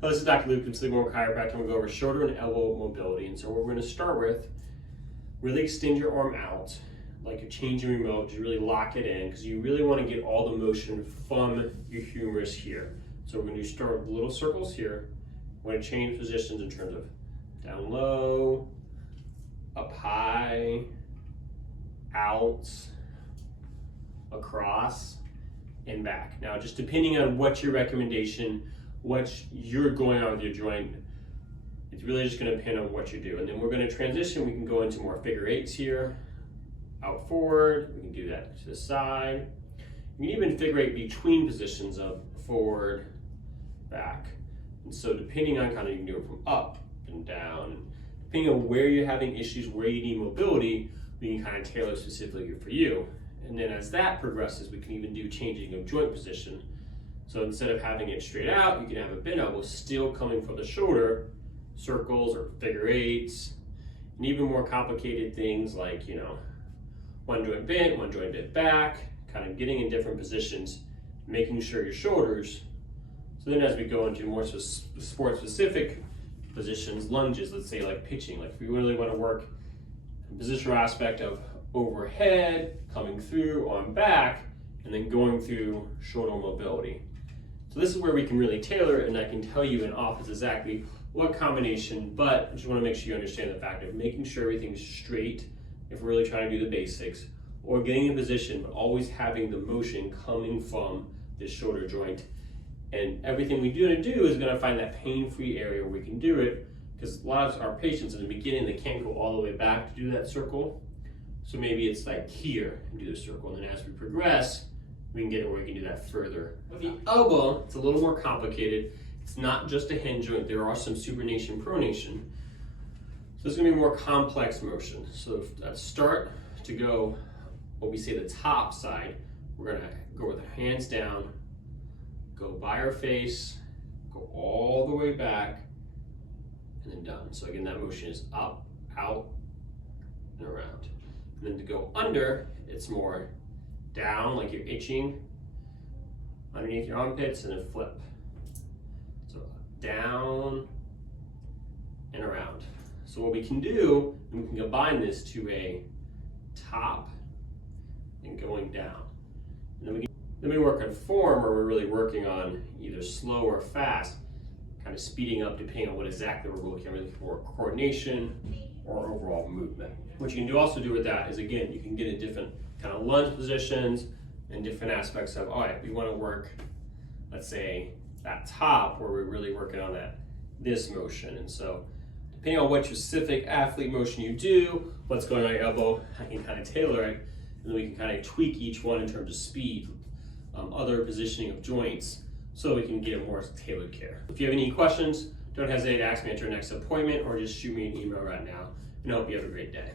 Hello, this is Dr. Luke from Sleep More Chiropractor. We'll go over shoulder and elbow mobility. And so what we're going to start with, really extend your arm out like you're changing remote. Just really lock it in because you really want to get all the motion from your humerus here. So we're going to start with little circles here. We're going to change positions in terms of down low, up high, out, across, and back. Now, just depending on what your recommendation, what you're going on with your joint, it's really just going to depend on what you do. And then we're going to transition. We can go into more figure eights here, out forward. We can do that to the side. You can even figure eight between positions of forward, back. And so depending on kind of, you can do it from up and down. Depending on where you're having issues, where you need mobility, we can kind of tailor specifically for you. And then as that progresses, we can even do changing of joint position. So instead of having it straight out, you can have a bent elbow still coming from the shoulder, circles or figure eights, and even more complicated things like, one joint bent back, kind of getting in different positions, making sure your shoulders. So then as we go into more sport specific positions, lunges, let's say like pitching, like if we really want to work the positional aspect of overhead, coming through on back, and then going through shoulder mobility. So this is where we can really tailor it, and I can tell you in office exactly what combination, but I just want to make sure you understand the fact of making sure everything's straight if we're really trying to do the basics, or getting in position, but always having the motion coming from this shoulder joint. And everything we do is going to find that pain-free area where we can do it, because a lot of our patients in the beginning, they can't go all the way back to do that circle. So maybe it's like here and do the circle, and then as we progress, we can get it where we can do that further. With the elbow, it's a little more complicated. It's not just a hinge joint. There are some supination, pronation. So it's gonna be more complex motion. So at start to go, what we say the top side, we're gonna go with our hands down, go by our face, go all the way back, and then done. So again, that motion is up, out, and around. And then to go under, it's more down, like you're itching underneath your armpits, and then flip. So down and around. So what we can do, we can combine this to a top and going down. And then we work on form, where we're really working on either slow or fast, kind of speeding up depending on what exactly we're looking at, really for coordination or overall movement. What you can also do with that is, again, you can get in different kind of lunge positions and different aspects of, all right, we want to work, let's say, that top where we're really working on this motion. And so depending on what specific athlete motion you do, what's going on your elbow, I can kind of tailor it, and then we can kind of tweak each one in terms of speed, other positioning of joints, so we can get a more tailored care. If you have any questions, don't hesitate to ask me at your next appointment, or just shoot me an email right now, and I hope you have a great day.